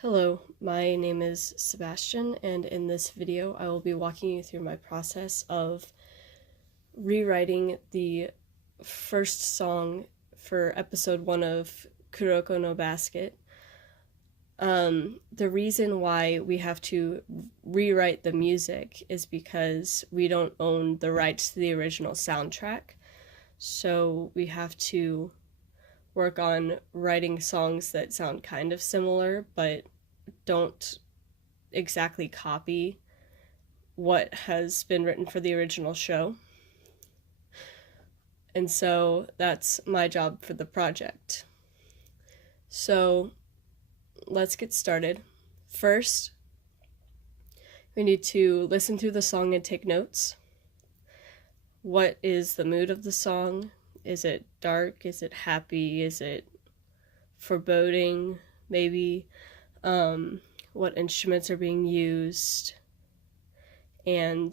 Hello, my name is Sebastian, and in this video I will be walking you through my process of rewriting the first song for episode 1 of Kuroko No Basket. The reason why we have to rewrite the music is because we don't own the rights to the original soundtrack, so we have to work on writing songs that sound kind of similar but don't exactly copy what has been written for the original show. And so that's my job for the project. So let's get started. First, we need to listen to the song and take notes. What is the mood of the song? Is it dark? Is it happy? Is it foreboding? Maybe. What instruments are being used, and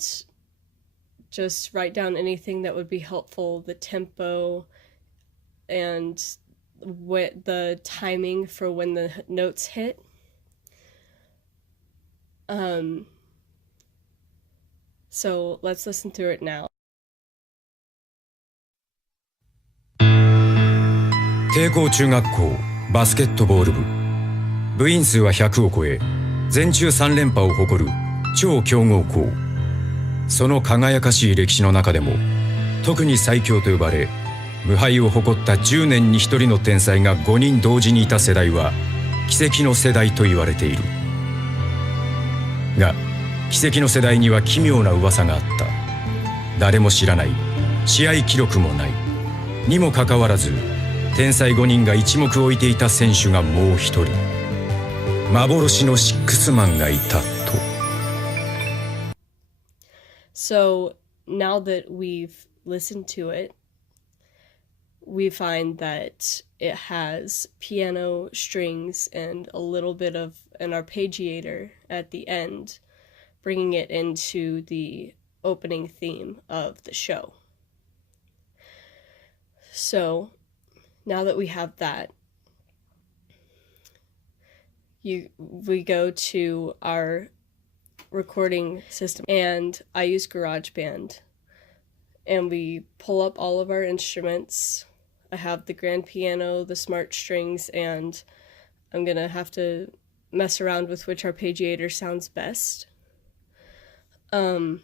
just write down anything that would be helpful, the tempo and the timing for when the notes hit. So let's listen through it now. 帝光中学校バスケットボール部部員数は100を超え全中3連覇を誇る超強豪校。その輝かしい歴史の中でも特に最強と呼ばれ無敗を誇った10年に1人の天才が5人同時にいた世代は奇跡の世代と言われている。が奇跡の世代には奇妙な噂があった。誰も知らない、試合記録もないにもかかわらず天才5人が一目置いていた選手がもう一人、幻のシックスマンがいたと。So now that we've listened to it, we find that it has piano, strings, and a little bit of an arpeggiator at the end, bringing it into the opening theme of the show. So now that we have that, we go to our recording system, and I use GarageBand, and we pull up all of our instruments. I have the grand piano, the smart strings, and I'm gonna have to mess around with which arpeggiator sounds best. And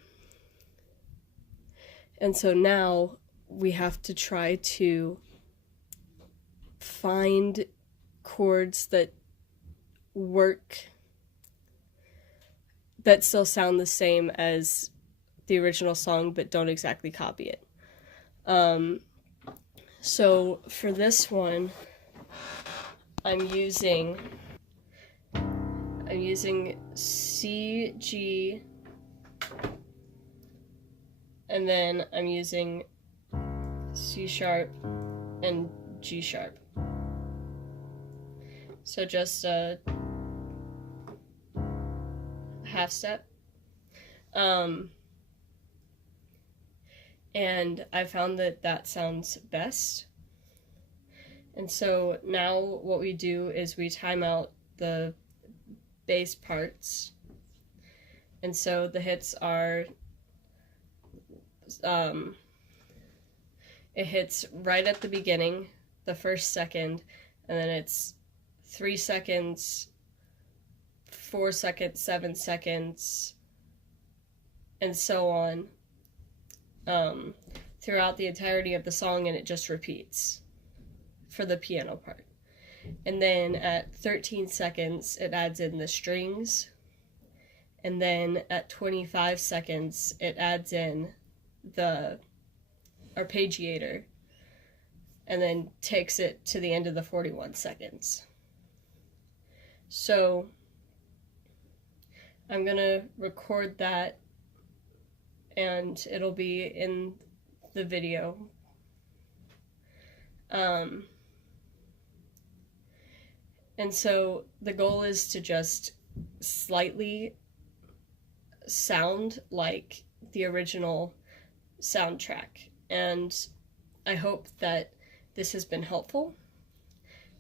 so now we have to try to find chords that work, that still sound the same as the original song but don't exactly copy it. So for this one, I'm using C, G, and then I'm using C sharp and G sharp. So just a half step. And I found that sounds best. And so now what we do is we time out the bass parts. And so the hits are, it hits right at the beginning, the first second, and then it's 3 seconds, 4 seconds, 7 seconds, and so on, throughout the entirety of the song, and it just repeats for the piano part. And then at 13 seconds, it adds in the strings, and then at 25 seconds, it adds in the arpeggiator, and then takes it to the end of the 41 seconds. So I'm gonna record that, and it'll be in the video. And so the goal is to just slightly sound like the original soundtrack. And I hope that this has been helpful,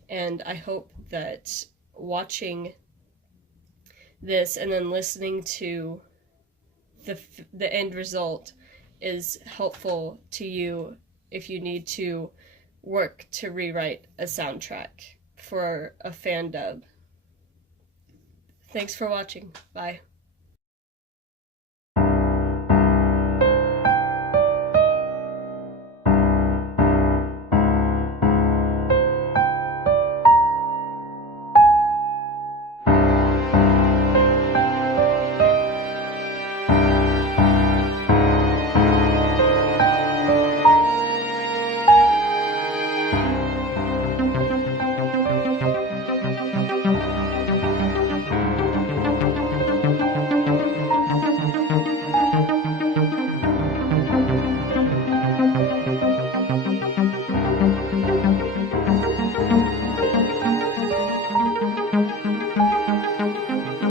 and I hope that watching this and then listening to the end result is helpful to you if you need to work to rewrite a soundtrack for a fan dub. Thanks for watching. Bye.